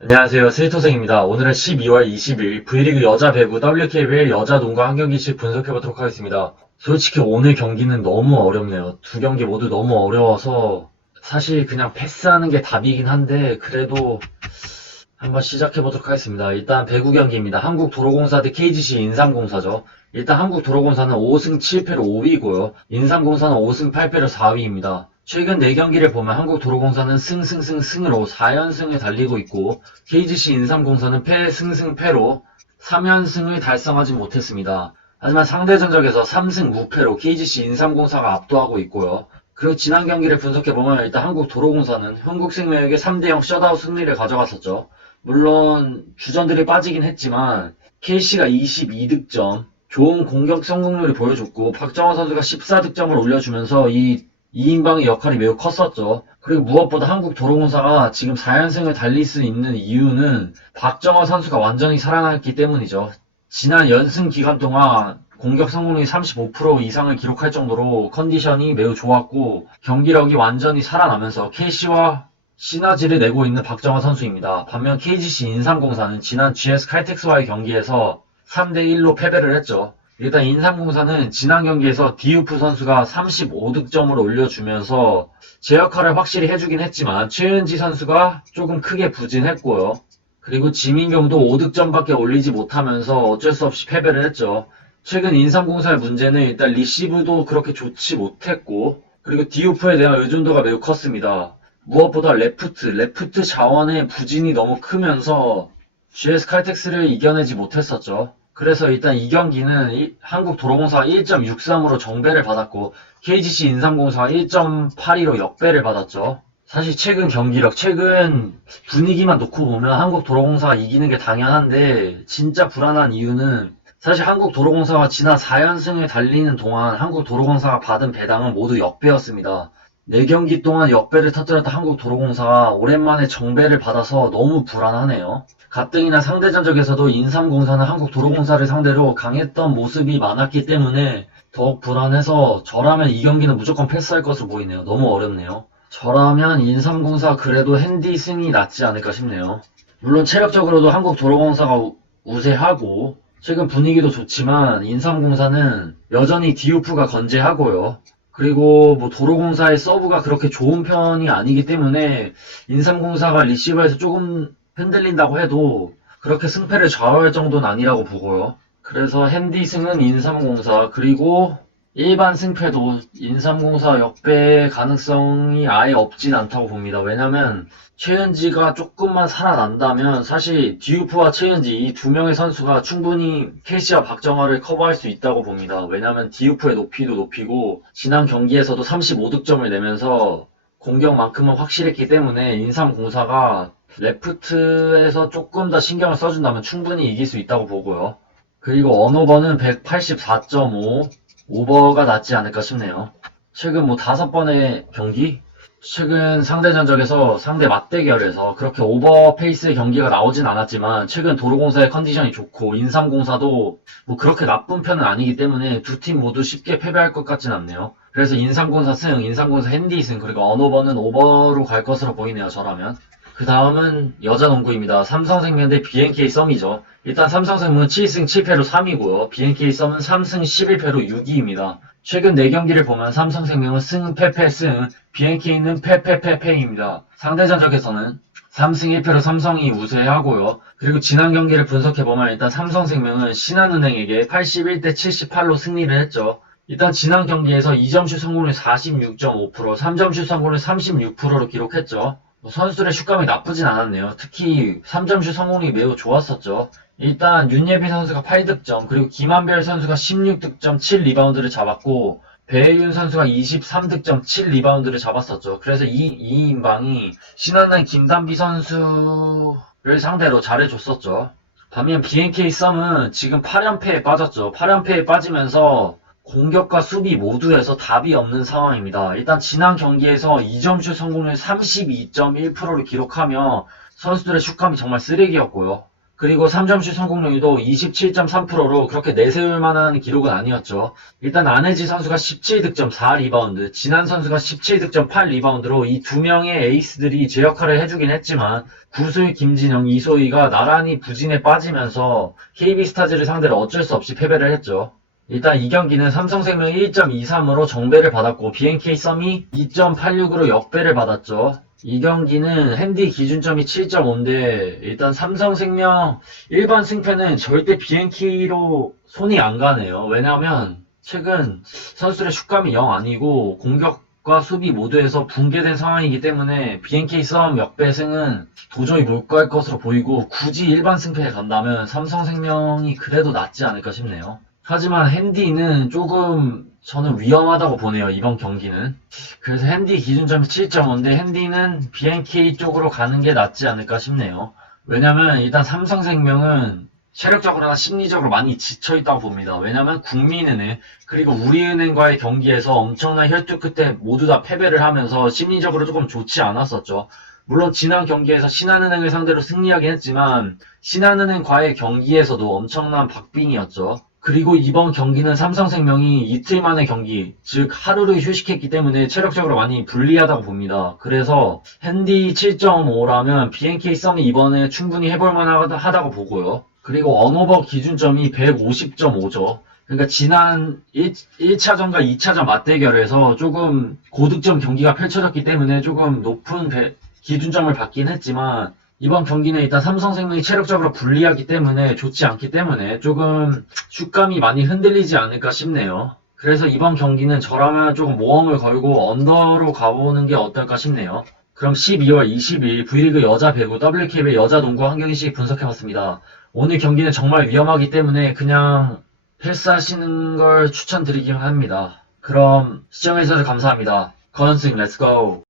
안녕하세요. 스위토생입니다. 오늘은 12월 20일 V리그 여자 배구 WKBL 여자 농구 한 경기씩 분석해보도록 하겠습니다. 솔직히 오늘 경기는 너무 어렵네요. 두 경기 모두 너무 어려워서 사실 그냥 패스하는 게 답이긴 한데 그래도 한번 시작해보도록 하겠습니다. 일단 배구 경기입니다. 한국도로공사 대 KGC 인삼공사죠. 일단 한국도로공사는 5승 7패로 5위고요. 인삼공사는 5승 8패로 4위입니다. 최근 4경기를 보면 한국도로공사는 승으로 4연승을 달리고 있고 KGC 인삼공사는 패로 3연승을 달성하지 못했습니다. 하지만 상대 전적에서 3승 무패로 KGC 인삼공사가 압도하고 있고요. 그리고 지난 경기를 분석해보면 일단 한국도로공사는 흥국생명에게 3대0 셧아웃 승리를 가져갔었죠. 물론 주전들이 빠지긴 했지만 KC가 22득점, 좋은 공격 성공률을 보여줬고 박정호 선수가 14득점을 올려주면서 이 2인방의 역할이 매우 컸었죠. 그리고 무엇보다 한국도로공사가 지금 4연승을 달릴 수 있는 이유는 박정호 선수가 완전히 살아났기 때문이죠. 지난 연승 기간 동안 공격 성공률이 35% 이상을 기록할 정도로 컨디션이 매우 좋았고 경기력이 완전히 살아나면서 KC와 시너지를 내고 있는 박정호 선수입니다. 반면 KGC 인삼공사는 지난 GS 칼텍스와의 경기에서 3대1로 패배를 했죠. 일단 인삼공사는 지난 경기에서 디우프 선수가 35득점을 올려주면서 제 역할을 확실히 해주긴 했지만 최은지 선수가 조금 크게 부진했고요. 그리고 지민경도 5득점밖에 올리지 못하면서 어쩔 수 없이 패배를 했죠. 최근 인삼공사의 문제는 일단 리시브도 그렇게 좋지 못했고 그리고 디우프에 대한 의존도가 매우 컸습니다. 무엇보다 레프트 자원의 부진이 너무 크면서 GS 칼텍스를 이겨내지 못했었죠. 그래서 일단 이 경기는 한국도로공사가 1.63으로 정배를 받았고 KGC 인삼공사가 1.82로 역배를 받았죠. 사실 최근 경기력, 최근 분위기만 놓고 보면 한국도로공사가 이기는 게 당연한데 진짜 불안한 이유는 사실 한국도로공사가 지난 4연승을 달리는 동안 한국도로공사가 받은 배당은 모두 역배였습니다. 4경기 동안 역배를 터뜨렸던 한국도로공사가 오랜만에 정배를 받아서 너무 불안하네요. 가뜩이나 상대 전적에서도 인삼공사는 한국도로공사를 상대로 강했던 모습이 많았기 때문에 더욱 불안해서 저라면 이 경기는 무조건 패스할 것으로 보이네요. 너무 어렵네요. 저라면 인삼공사 그래도 핸디 승이 낫지 않을까 싶네요. 물론 체력적으로도 한국도로공사가 우세하고 최근 분위기도 좋지만 인삼공사는 여전히 디우프가 건재하고요. 그리고 뭐 도로공사의 서브가 그렇게 좋은 편이 아니기 때문에 인삼공사가 리시버에서 조금 흔들린다고 해도 그렇게 승패를 좌우할 정도는 아니라고 보고요. 그래서 핸디승은 인삼공사 그리고 일반 승패도 인삼공사 역배 가능성이 아예 없진 않다고 봅니다. 왜냐면 최은지가 조금만 살아난다면 사실 디우프와 최은지 이 두 명의 선수가 충분히 KC와 박정화를 커버할 수 있다고 봅니다. 왜냐면 디우프의 높이도 높이고 지난 경기에서도 35득점을 내면서 공격만큼은 확실했기 때문에 인삼공사가 레프트에서 조금 더 신경을 써준다면 충분히 이길 수 있다고 보고요. 그리고 언오버는 184.5 오버가 낫지 않을까 싶네요. 최근 뭐 5번의 경기? 최근 상대 전적에서 상대 맞대결에서 그렇게 오버 페이스의 경기가 나오진 않았지만 최근 도로공사의 컨디션이 좋고 인삼공사도 뭐 그렇게 나쁜 편은 아니기 때문에 두 팀 모두 쉽게 패배할 것 같진 않네요. 그래서 인삼공사 승, 인삼공사 핸디 승, 그리고 언오버는 오버로 갈 것으로 보이네요, 저라면. 그 다음은 여자 농구입니다. 삼성생명 대 BNK 썸이죠. 일단 삼성생명은 7승 7패로 3위고요. BNK 썸은 3승 11패로 6위입니다. 최근 4경기를 보면 삼성생명은 승, 패, BNK는 패입니다. 상대 전적에서는 3승 1패로 삼성이 우세하고요. 그리고 지난 경기를 분석해보면 일단 삼성생명은 신한은행에게 81대 78로 승리를 했죠. 일단 지난 경기에서 2점슛 성공률 46.5%, 3점슛 성공률 36%로 기록했죠. 선수들의 슛감이 나쁘진 않았네요. 특히 3점슛 성공이 매우 좋았었죠. 일단 윤예빈 선수가 8득점, 그리고 김한별 선수가 16득점, 7리바운드를 잡았고 배혜윤 선수가 23득점, 7리바운드를 잡았었죠. 그래서 이 인방이 신한은행 김단비 선수를 상대로 잘해줬었죠. 반면 BNK 썸은 지금 8연패에 빠졌죠. 8연패에 빠지면서 공격과 수비 모두에서 답이 없는 상황입니다. 일단 지난 경기에서 2점슛 성공률 32.1%를 기록하며 선수들의 슛감이 정말 쓰레기였고요. 그리고 3점슛 성공률도 27.3%로 그렇게 내세울 만한 기록은 아니었죠. 일단 안혜지 선수가 17득점 4리바운드, 진한 선수가 17득점 8리바운드로 이 두 명의 에이스들이 제 역할을 해주긴 했지만 구슬, 김진영, 이소희가 나란히 부진에 빠지면서 KB스타즈를 상대로 어쩔 수 없이 패배를 했죠. 일단 이 경기는 삼성생명 1.23으로 정배를 받았고 BNK 썸이 2.86으로 역배를 받았죠. 이 경기는 핸디 기준점이 7.5인데 일단 삼성생명 일반 승패는 절대 BNK로 손이 안 가네요. 왜냐하면 최근 선수들의 슛감이 영 아니고 공격과 수비 모두에서 붕괴된 상황이기 때문에 BNK 썸 역배승은 도저히 못 갈 것으로 보이고 굳이 일반 승패에 간다면 삼성생명이 그래도 낫지 않을까 싶네요. 하지만 핸디는 조금 저는 위험하다고 보네요. 이번 경기는. 그래서 핸디 기준점이 7.5인데 핸디는 BNK 쪽으로 가는 게 낫지 않을까 싶네요. 왜냐면 일단 삼성생명은 체력적으로나 심리적으로 많이 지쳐있다고 봅니다. 왜냐면 국민은행 그리고 우리은행과의 경기에서 엄청난 혈투 끝에 모두 다 패배를 하면서 심리적으로 조금 좋지 않았었죠. 물론 지난 경기에서 신한은행을 상대로 승리하긴 했지만 신한은행과의 경기에서도 엄청난 박빙이었죠. 그리고 이번 경기는 삼성생명이 이틀 만의 경기, 즉 하루를 휴식했기 때문에 체력적으로 많이 불리하다고 봅니다. 그래서 핸디 7.5라면 BNK 썸이 이번에 충분히 해볼 만하다고 보고요. 그리고 언오버 기준점이 150.5죠. 그러니까 지난 1차전과 2차전 맞대결에서 조금 고득점 경기가 펼쳐졌기 때문에 조금 높은 기준점을 받긴 했지만 이번 경기는 일단 삼성생명이 체력적으로 불리하기 때문에 좋지 않기 때문에 조금 슛감이 많이 흔들리지 않을까 싶네요. 그래서 이번 경기는 저라면 조금 모험을 걸고 언더로 가보는 게 어떨까 싶네요. 그럼 12월 20일 V리그 여자 배구 WKBL 여자 농구 한 경기씩 분석해봤습니다. 오늘 경기는 정말 위험하기 때문에 그냥 패스하시는 걸 추천드리긴 합니다. 그럼 시청해주셔서 감사합니다. 건승 렛츠고!